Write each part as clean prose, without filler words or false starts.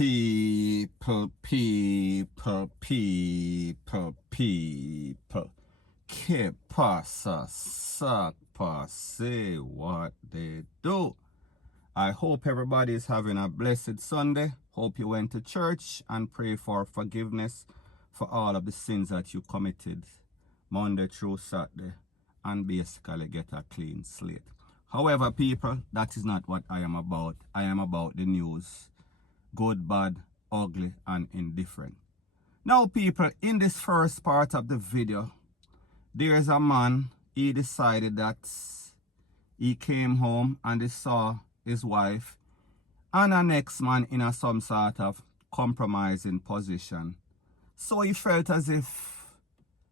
People. Que pasa, sakpa, say what they do. I hope everybody is having a blessed Sunday. Hope you went to church and pray for forgiveness for all of the sins that you committed Monday through Saturday and basically get a clean slate. However, people, that is not what I am about. I am about the news. Good, bad, ugly, and indifferent. Now, people, in this first part of the video, there's a man. He decided that he came home and he saw his wife and a next man in some sort of compromising position. So he felt as if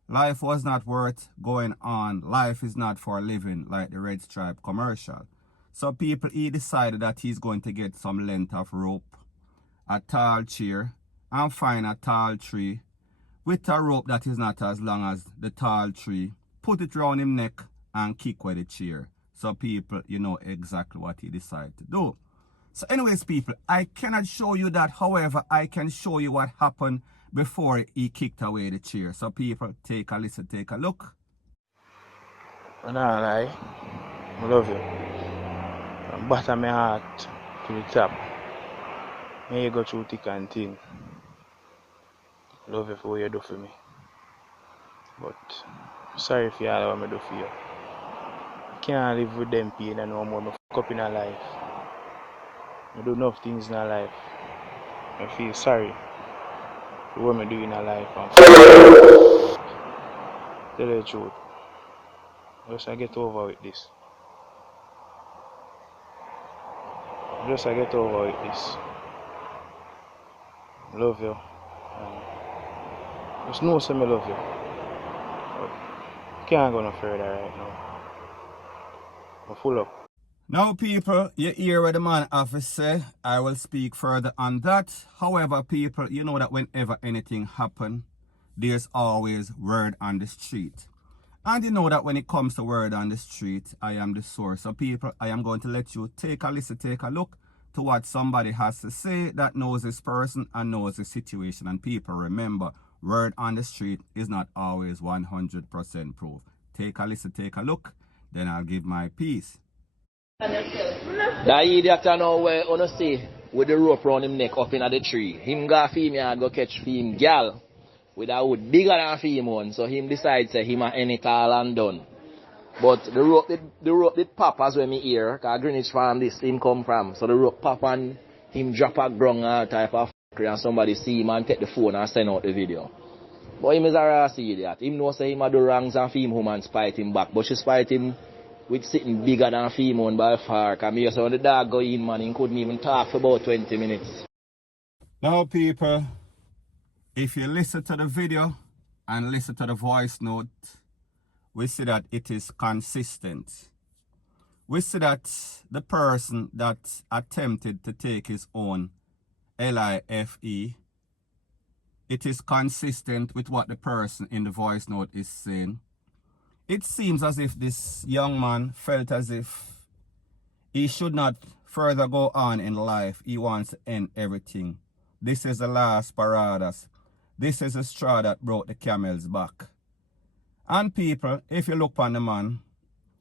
life was not worth going on. Life is not for living, like the Red Stripe commercial. So people, he decided that he's going to get some length of rope, a tall chair, and find a tall tree with a rope that is not as long as the tall tree, put it around him neck and kick with the chair. So people, you know exactly what he decided to do. So anyways, people, I cannot show you that. However, I can show you what happened before he kicked away the chair. So people, take a listen, take a look. I don't lie. I love you. From bottom of my heart to the top. May you go through thick and thin. I love you for what you do for me. But I'm sorry for all what I do for you. I can't live with them pain and no more. I fuck up in a life. I do enough things in a life. I feel sorry for what I do in a life. And tell you the truth. Just I get over with this. Just I get over with this. I love you. Just know I love you. But I can't go no further right now. I'm full up. Now, people, you hear what the man have to say. I will speak further on that. However, people, you know that whenever anything happens, there's always word on the street. And you know that when it comes to word on the street, I am the source. So, people, I am going to let you take a listen, take a look to what somebody has to say that knows this person and knows the situation. And people, remember, word on the street is not always 100% proof. Take a listen, take a look, then I'll give my piece. That idiot I know where you see with the rope around him neck up in the tree. Him go female go catch him gal with a wood bigger than female. So him decides say him a any tall and done. But the rope did pop as when me hear, cause Greenwich Farm this him come from. So the rope pop and him drop a grung all type of f***ery and somebody see him and take the phone and send out the video. But him is a rass idiot. Him know say him a do wrongs and female woman spite him back. But she spite him with sitting bigger than female by far. Cause me so when the dog go in, man, he couldn't even talk for about 20 minutes. Now, people, if you listen to the video and listen to the voice note, we see that it is consistent. We see that the person that attempted to take his own life, it is consistent with what the person in the voice note is saying. It seems as if this young man felt as if he should not further go on in life. He wants to end everything. This is the last paradas. This is the straw that broke the camel's back. And people, if you look on the man,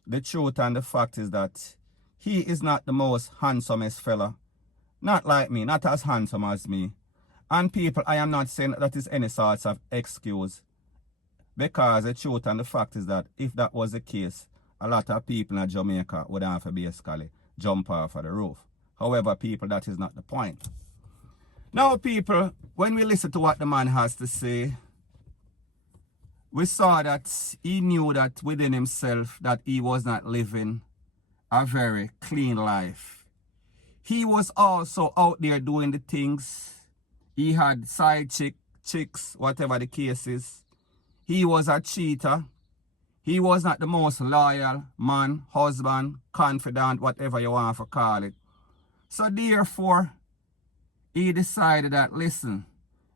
the truth and the fact is that he is not the most handsomest fella. Not like me, not as handsome as me. And people, I am not saying that is any sort of excuse. Because the truth and the fact is that if that was the case, a lot of people in Jamaica would have to basically jump off of the roof. However, people, that is not the point. Now, people, when we listen to what the man has to say, we saw that he knew that within himself that he was not living a very clean life. He was also out there doing the things. He had side chicks, whatever the case is. He was a cheater. He was not the most loyal man, husband, confidant, whatever you want to call it. So therefore, he decided that, listen,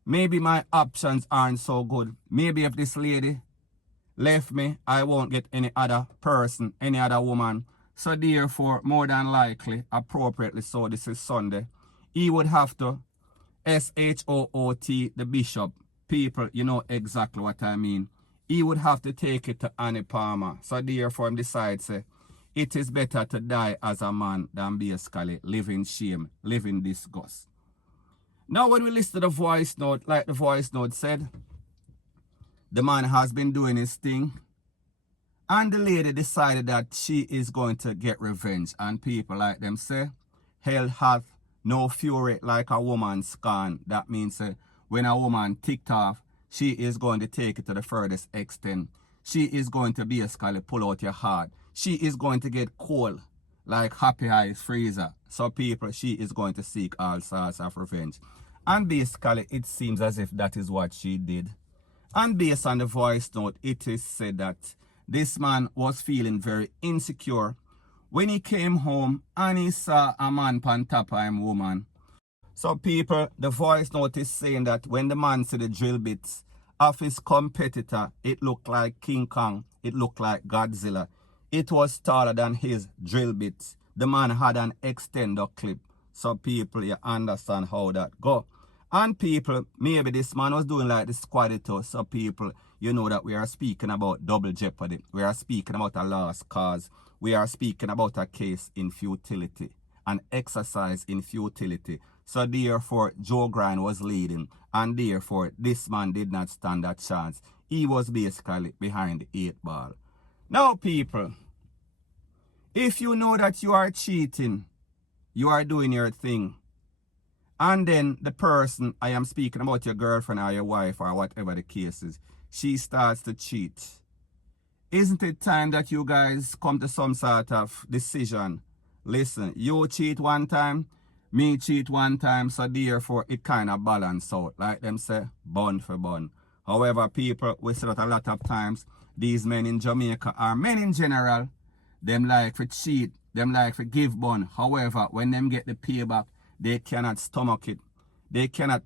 maybe my options aren't so good. Maybe if this lady left me, I won't get any other person, any other woman. So therefore, more than likely, appropriately so, this is Sunday, he would have to SHOOT, the bishop. People, you know exactly what I mean. He would have to take it to Annie Palmer. So therefore, him decides, it is better to die as a man than basically live in shame, live in disgust. Now, when we listen to the voice note, like the voice note said, the man has been doing his thing. And the lady decided that she is going to get revenge. And people like them say, hell hath no fury like a woman scorn. That means when a woman ticked off, she is going to take it to the furthest extent. She is going to basically pull out your heart. She is going to get cold like Happy Eyes freezer. So people, she is going to seek all sorts of revenge. And basically, it seems as if that is what she did. And based on the voice note, it is said that this man was feeling very insecure when he came home and he saw a man on top of him woman. So people, the voice note is saying that when the man saw the drill bits of his competitor, it looked like King Kong, it looked like Godzilla. It was taller than his drill bits. The man had an extender clip. So people, you understand how that go. And people, maybe this man was doing like the squadito. So people, you know that we are speaking about double jeopardy. We are speaking about a lost cause. We are speaking about a case in futility. An exercise in futility. So therefore, Joe Grind was leading. And therefore, this man did not stand a chance. He was basically behind the 8 ball. Now people, if you know that you are cheating, you are doing your thing, and then the person, I am speaking about your girlfriend or your wife or whatever the case is, she starts to cheat. Isn't it time that you guys come to some sort of decision? Listen, you cheat one time, me cheat one time, so therefore it kind of balance out. Like them say, bun for bun. However, people, we see that a lot of times, these men in Jamaica, or men in general, them like to cheat, them like to give bun. However, when them get the payback, they cannot stomach it. They cannot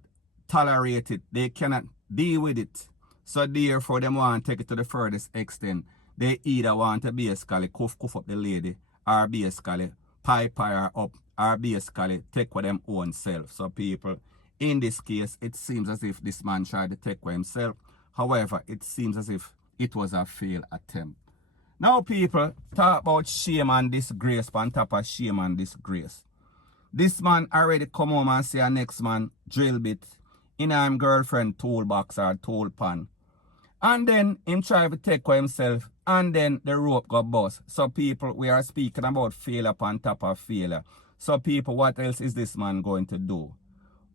tolerate it. They cannot deal with it. So therefore, them want to take it to the furthest extent. They either want to basically cuff up the lady, or basically pipe her up, or basically take with them own self. So people, in this case, it seems as if this man tried to take with himself. However, it seems as if it was a failed attempt. Now people, talk about shame and disgrace, on top of shame and disgrace. This man already come home and say a next man drill bit in him girlfriend toolbox or tool pan. And then him try to take for himself, and then the rope got bust. So people, we are speaking about failure on top of failure. So people, what else is this man going to do?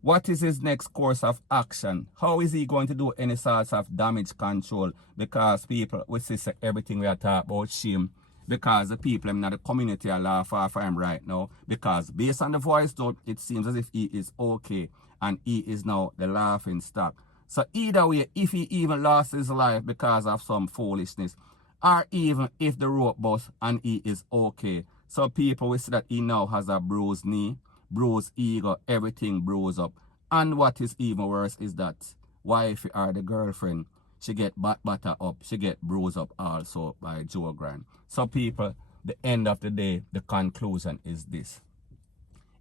What is his next course of action? How is he going to do any sorts of damage control? Because people, we see everything we are talking about shame. Because the people in the community are laughing off him right now. Because based on the voice note, it seems as if he is okay. And he is now the laughing stock. So either way, if he even lost his life because of some foolishness, or even if the rope bust and he is okay. So people will see that he now has a bruised knee, bruised ego, everything bruised up. And what is even worse is that wife or the girlfriend, she get batter up, she get bruised up also by Joe Grind. So people, the end of the day, the conclusion is this.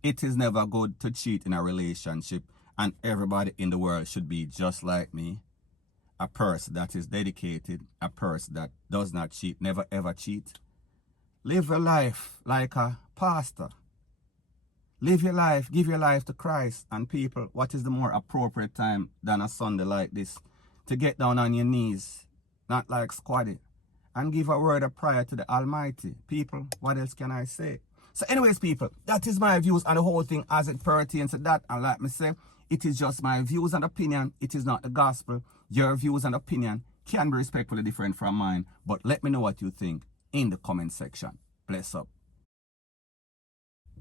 It is never good to cheat in a relationship, and everybody in the world should be just like me. A person that is dedicated, a person that does not cheat, never ever cheat. Live your life like a pastor. Live your life, give your life to Christ. And people, what is the more appropriate time than a Sunday like this to get down on your knees, not like squatty, and give a word of prayer to the Almighty? People, what else can I say? So anyways, people, that is my views on the whole thing as it pertains to that. And like me say, it is just my views and opinion. It is not the gospel. Your views and opinion can be respectfully different from mine. But let me know what you think in the comment section. Bless up.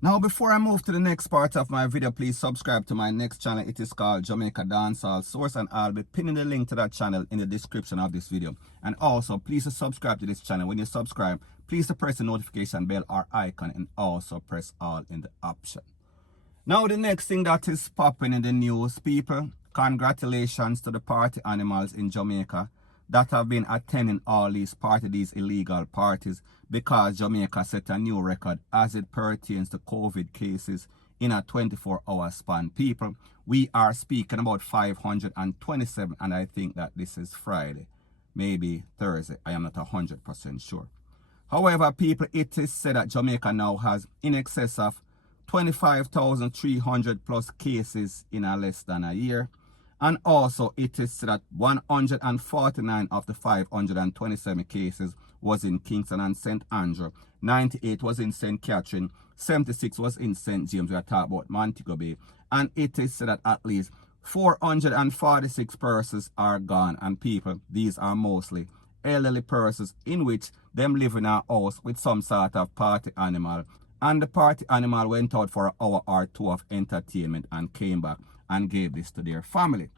Now, before I move to the next part of my video, please subscribe to my next channel. It is called Jamaica Dancehall Source, and I'll be pinning the link to that channel in the description of this video. And also, please subscribe to this channel. When you subscribe, please press the notification bell or icon, and also press all in the option. Now, the next thing that is popping in the news, people, congratulations to the party animals in Jamaica that have been attending all these parties, these illegal parties, because Jamaica set a new record as it pertains to COVID cases in a 24-hour span. People, we are speaking about 527, and I think that this is Friday, maybe Thursday. I am not 100% sure. However, people, it is said that Jamaica now has in excess of 25,300 plus cases in a less than a year. And also, it is said that 149 of the 527 cases was in Kingston and St. Andrew, 98 was in St. Catherine, 76 was in St. James. We are talking about Montego Bay. And it is said that at least 446 persons are gone. And people, these are mostly elderly persons in which them live in a house with some sort of party animal. And the party animal went out for an hour or two of entertainment and came back and gave this to their family.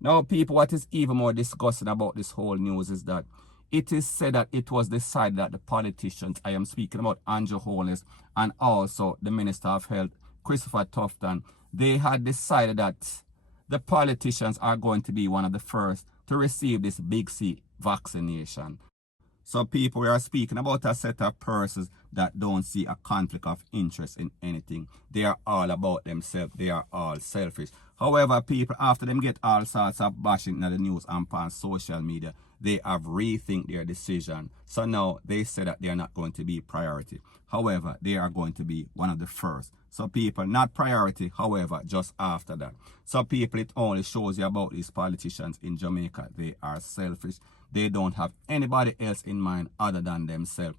Now, people, what is even more disgusting about this whole news is that it is said that it was decided that the politicians, I am speaking about Andrew Holness and also the Minister of Health, Christopher Tufton, they had decided that the politicians are going to be one of the first to receive this big C vaccination. So people, we are speaking about a set of persons that don't see a conflict of interest in anything. They are all about themselves. They are all selfish. However, people, after them get all sorts of bashing in the news and on social media, they have rethink their decision. So now they say that they are not going to be priority. However, they are going to be one of the first. So people, not priority, however, just after that. So people, it only shows you about these politicians in Jamaica. They are selfish. They don't have anybody else in mind other than themselves.